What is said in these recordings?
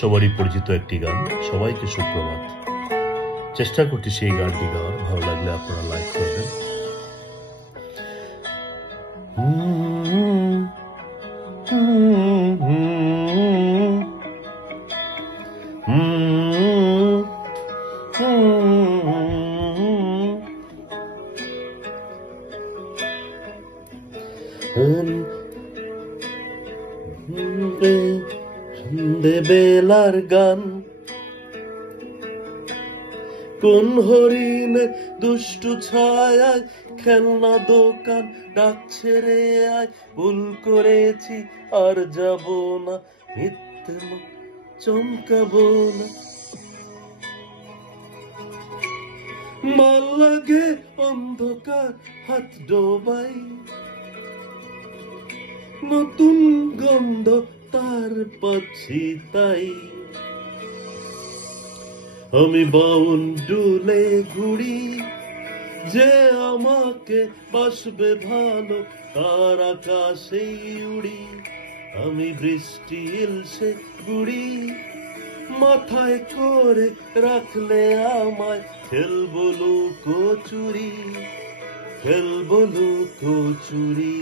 সবারই পরিচিত একটি গান, সবাইকে সুপ্রভাত। চেষ্টা করছি সেই গানটি গাওয়ার, ভালো লাগলে আপনারা লাইক করবেন। বেলার গান, কোন হরিণে দুষ্টু ছায়ায় খেলনা দোকান ডাকছে রে আয়, ভুল করেছি আর যাব না, মিথ্যে মুখ চমকাবো না। ভাল লাগে অন্ধকার হাত ডোবাই, নতুন গন্ধ তার পাচ্ছি তাই। আমি বাউন ডুলে ঘুরি, যে আমাকে বাসবে ভালো তার আকাশেই উড়ি। আমি বৃষ্টি ইলশে গুড়ি, মাথায় করে রাখলে আমায় খেলবো লুকোচুরি, খেলবো লুকোচুরি।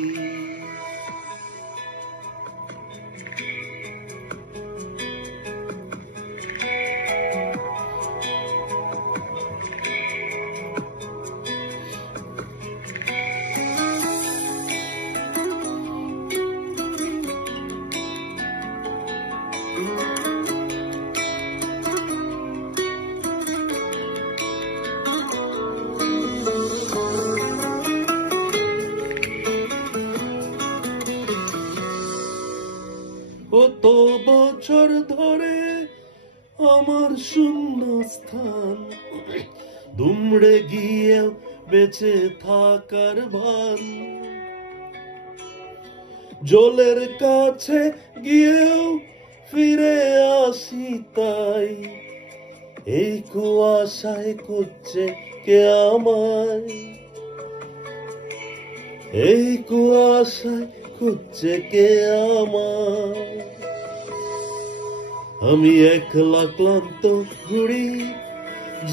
কত বছর ধরে আমার শূন্য স্থান, দুমড়ে গিয়েও বেঁচে থাকার ভান। জলের কাছে গিয়েও ফিরে আসি তাই, এই কুয়াশায় খুঁজছে কে আমায়, এই কুয়াশায় খুঁজছে কে আমায়। আমি একলা ক্লান্ত ঘুরি,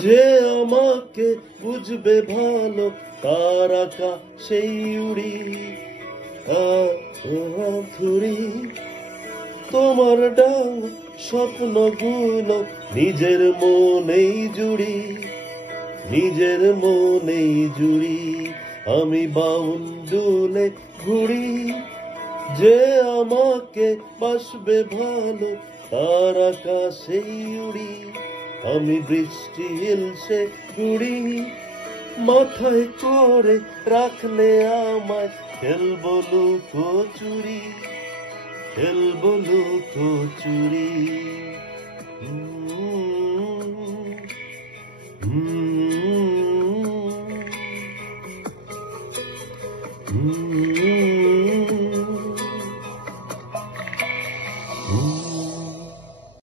যে আমাকে বুঝবে ভালো তার আকাশেই উড়ি। ঘুরি তোমার ডাল স্বপ্নগুলো নিজের মনেই জুড়ি, নিজের মনেই জুড়ি। আমি বাউন ডুলে ঘুরি, যে আমাকে বাসবে ভালো তার আকাশেই উড়ি। আমি বৃষ্টি ইলশে গুড়ি, মাথায় করে রাখলে আমায় খেলবো লুকোচুরি, খেলবো লুকোচুরি। Mm-hmm.